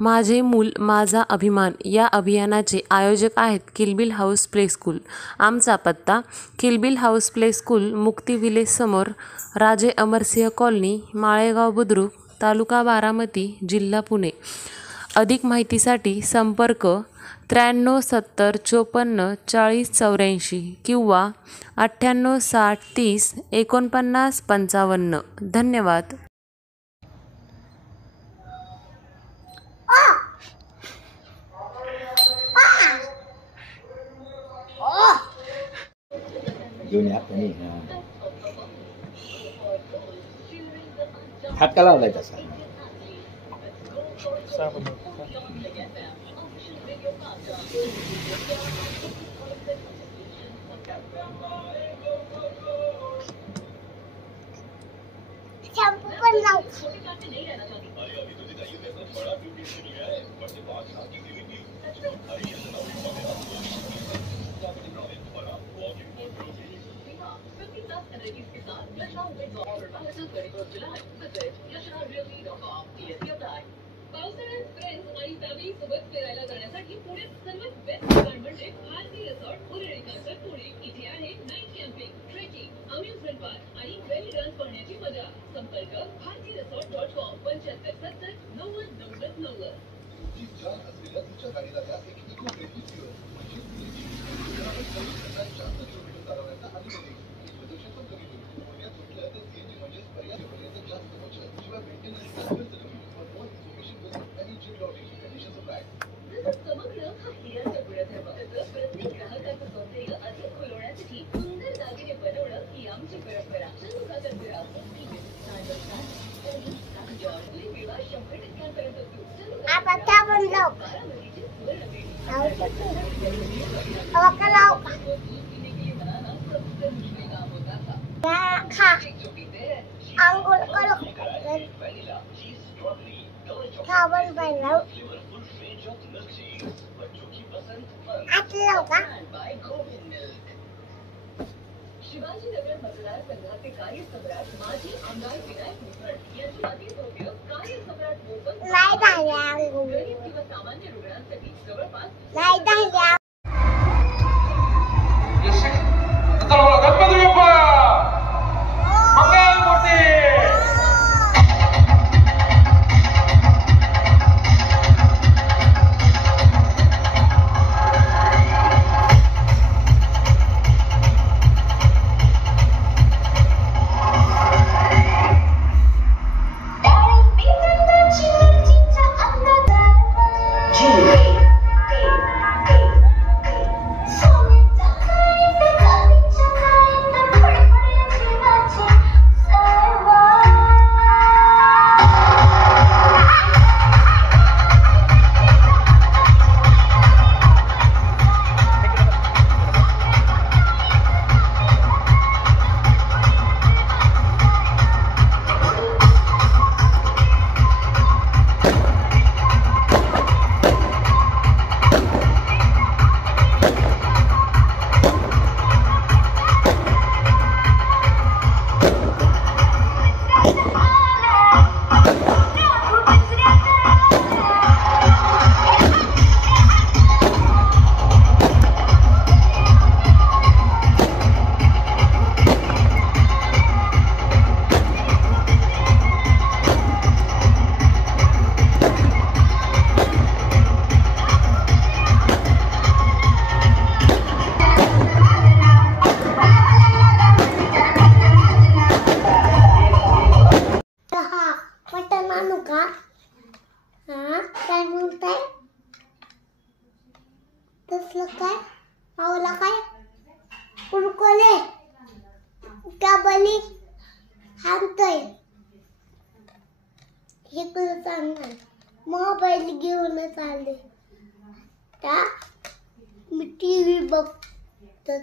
माझे मूल माझा अभिमान या अभियानाचे आयोजक आहेत किलबिल हाऊस प्ले स्कूल। आमचा पत्ता किलबिल हाऊस प्ले स्कूल, मुक्ती विलेज समोर, राजे अमरसिंह कॉलनी, माळेगाव बुद्रुक, तालुका बारामती, जिल्हा पुणे। अधिक माहितीसाठी संपर्क 93 70 54 40 84 किंवा 98 60 30 49 55। धन्यवाद। हात का लावलाय तसा? शॅम्पू पण लाव। पावसाळ्यात फ्रेंड्स आणि फॅमिली सोबत फिरायला जाण्यासाठी पुण्यात सर्वात बेस्ट ठिकाण म्हणजे भारती रिसॉर्ट उरळीकर पुणे। इथे आहे night camping, trekking, amusement park आणि बेली डान्स पाहण्याची मजा। संपर्क bhartiresort.com 75 70 90 90 90। तुमच्या गाडीला या एक इको फ्रेंडली फ्युअल म्हणजे जास्त किलोमीटर चालवण्याचा अनुभव प्रदूषण पण कमी होईल। थोडक्यात म्हटलं तर सीएनजी म्हणजे पर्यावरणाचा जास्त बचत शिवाय मेंटेनन्स खर्च कमी व इन्फॉर्मेशन बेस्ड आणि geo logging conditions of right. समग्र हा हिराचा गुणधर्म। प्रत्येक ग्राहकाचं सौंदर्य अधिक खुलवण्यासाठी सुंदर दागिने बनवणं ही आमची परंपरा। आता त्या बनलो खा अंघोळ करो साबण बनलो का शिवाजीनगर मतदारसंघाचे कार्यसम्राट माजी आमदार विनायक मुखर्जी यांची अतिभव्य कार्यसम्राट मोफत नाही झाल्या गरीब किंवा सामान्य रुग्णांसाठी जवळपास नाही झाल्या। गणपती बाप्पा मंगल मूर्ती। काय मावला काय कुरकुरे कबली हाणतोय हे तुला सांगणार मोबाईल घेऊनच आले त्या मी टीव्ही बघतो